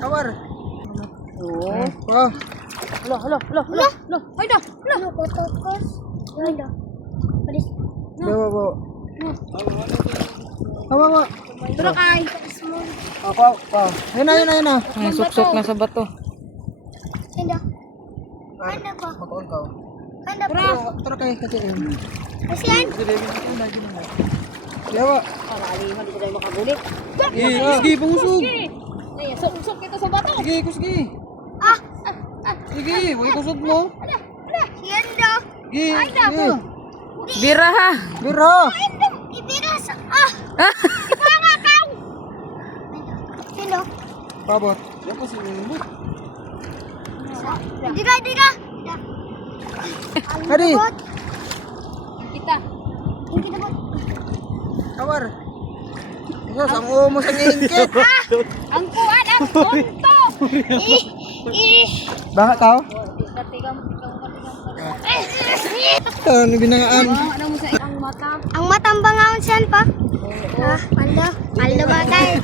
Kawar. Oh. Oh. Hala. Ay da. Ano ko tokos? Ano? Palis. Bawa. Bawa. Tara kay. Ako. Ayun na. Ay, suksok na sa bato. Ano? Ano ba? Matuon ka. Ano ba? Tara kayo kasi yun. Kasi yan. Bawa. Para alihan dito tayo makabulit. Sige, pangusog. Ay, suksok kita sa bato. Sige. Ah! Sige, huwag kusog mo. Yan daw. Sige. Bira ha. Biro. Ibiras. Ah! Ipangakaw! Sino? Pabot. Yan kasi yung Diga. Hadi. Kita. Hindi na ba? Kawar. Sos, ang umo sa ngingkit. Ang kuwan ang tonto. Bakit tao? Katigam. Ano binangaan? Ano mo sa ang mata? Ang matambang ang siyan pa. Ah, pala. Pala ba tayo ito?